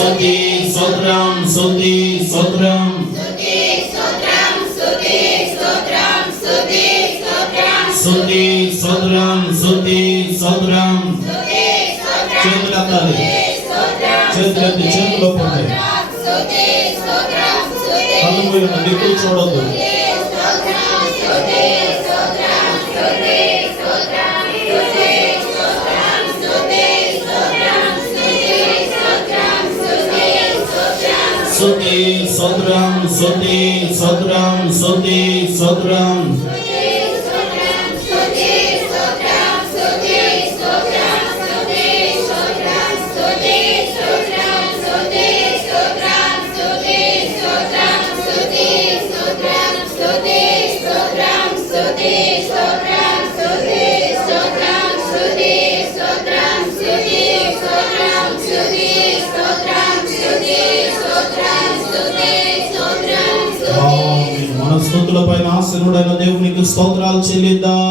స్తుతి స్తోత్రం స్తుతి స్తోత్రం స్తుతి స్తోత్రం స్తుతి స్తోత్రం చేతులెత్తాలి చేతులెత్తి చేతులు పొందాలి కళ్ళు మూయన దిక్కులు చూడొద్దు స్తుతి స్తోత్రం స్తుతి స్తోత్రం స్తుతి స్తోత్రం స్తుతులపైన ఆసీనుడైన దేవునికి స్తోత్రాలు చెల్లిద్దాం.